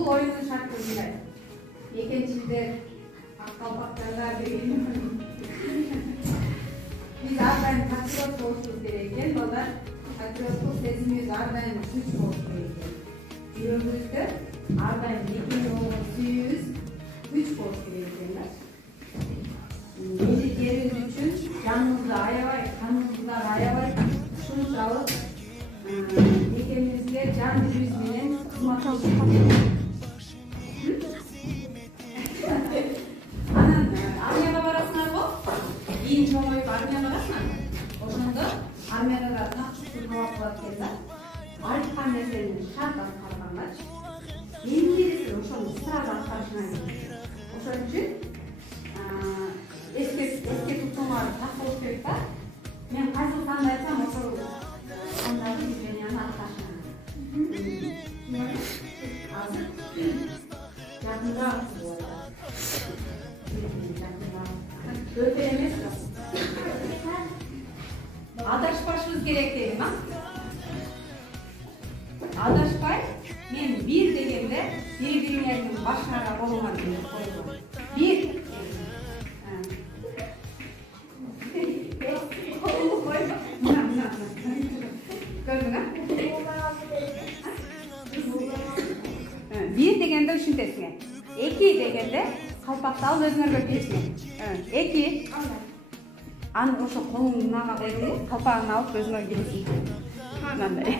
Бул оюндун шарты мындай. Экинчиде аккалпактарда деген. Биз ар дайым патриот болушубуз керек экен, балдар. Патриоттук сезимибиз ар дайым күч болуш керек экен. Жүрөгүбүздө ар дайым экиге болгон сүйүүбүз күч болуш керек экен да. Элдик элибиз үчүн жаныбызды аябай, каныбызды дагы аябай ушунчалык экенибизге жан жүрүбүз менен кызмат кылышыбыз керек. Анан армияга барасыңарбы? Кийин чоңоюп армияга барасыңарбы? Ошондо армияда да тактык кабат болот экен да. Айткан нерсени шарт аткаргангач, эмнеси ошону сразу аткарышыңар керек. Ошон үчүн эске тутумар такылыш керек да. Мен кайсы санды айтсам, ошол сандагы движенияны аткарышыңар. Азыр жакынраак болот. Өтө эмес. Адашпашыбыз керек дейм, а? Адашпай, мен бир дегенде бири-бириңердин башыңарга колуңар менен койгон. Бир. Көрдүң, а? Бир дегенде ушинтесиңер. Эки дегенде калпакты алып өзүңөргө кийесиңер. Эки. Аны ошо колуңду мынага койгоң, калпагын алып өзүңөр кийесиң. Мындай.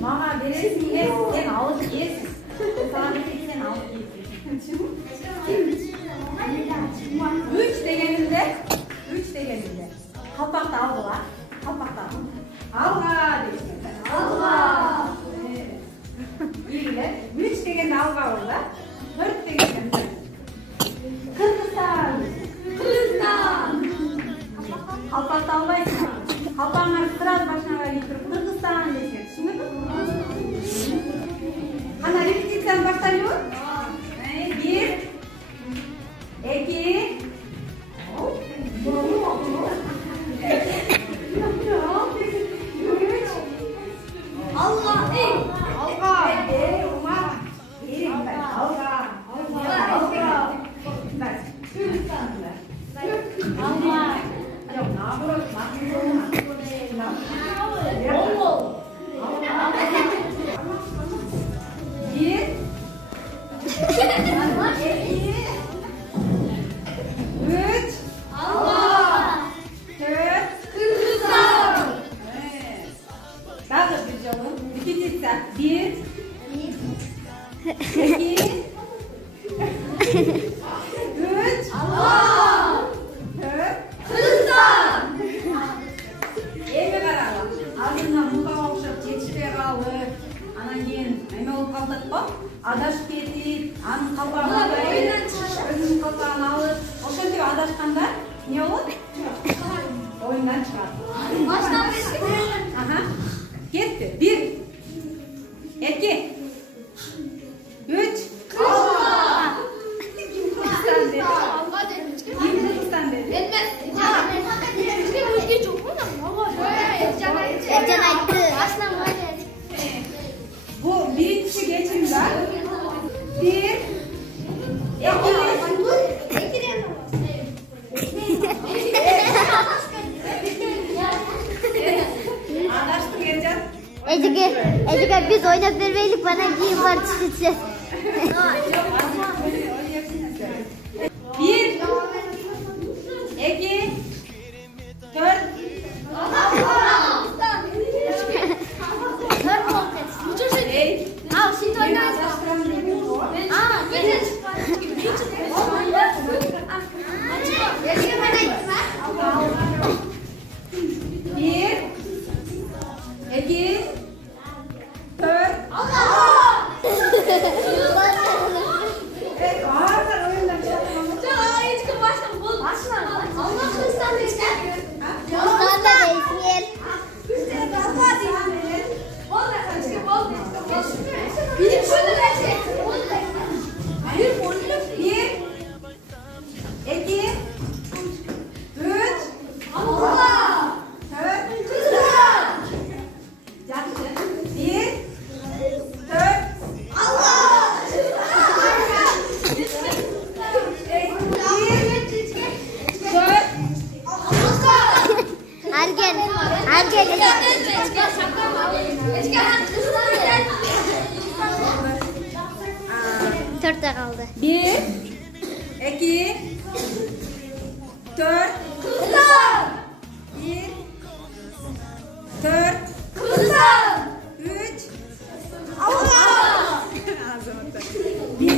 Мага бересиң, сен алып кийесиң. Сага сен алып кийесиң. Үч дегенинде калпакты алгыла. Калпакты алга дейсиң. Алга. Ийгиле. Үч дегенде алга бол да. Төрт дегенде Кыргызстан. Калпакты албайсың. Калпагыңар сразу башыңарга кийип туруп Кыргызстан дейсиң. Түшүндүңбү? Кана репетицияны баштайлыбы? Бир, эки, алга, алга, адашып кетип, анын калпагын алып, өзүнүн калпагын алып, ошентип адашканда эмне болот? Оюндан чыгат. Баштан бериши? Кетти. 1, 2, 3. Bu birinci geçimde 1, 2, Ecik biz oynap vermeylik bana giyin var çıkacağız. 1, 2, 4. Al şimdi oynayalım. Bir, iki, dört. Evet, ağırlar oyundan çıkartalım. Bir, 4'te kaldı. 1, 2, 4, 1, 4, 3, Allah! 1,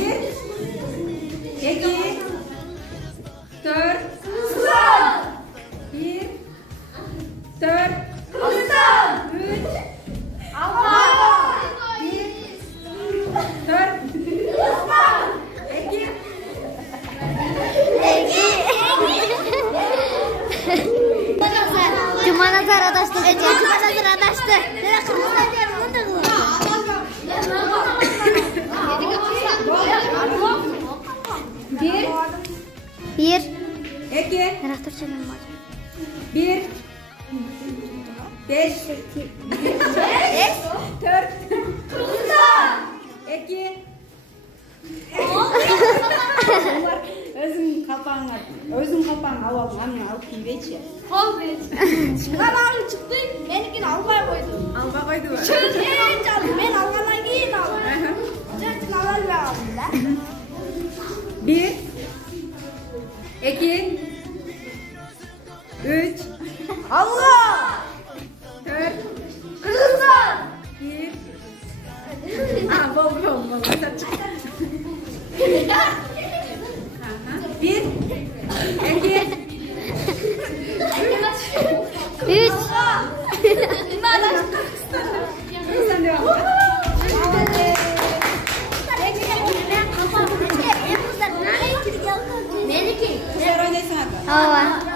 2, 4, 1, 4, 3, Allah! 1, 4, 2, Cuma nazar adaştı. Cuma nazar adaştı. Nere kırmızı diyorum. Bunu da kılın. 1 2, Traktör çekelim bak. 1, 5, 4, 2, özüm kapağın alalım anne alıp giyiveçi. Çıkan ağrı çıktı, benimkini almaya koydum. Alba koydu var. Hiç aldım, ben almadan giyin aldım. Sen alır ve aldım da. 1, 2, 3, Allah! 4, Kızlar! 1, bol. Sen çık. 1, 2, 3 sen devam et. Benimki. Güzel oynasın hadi. Hava.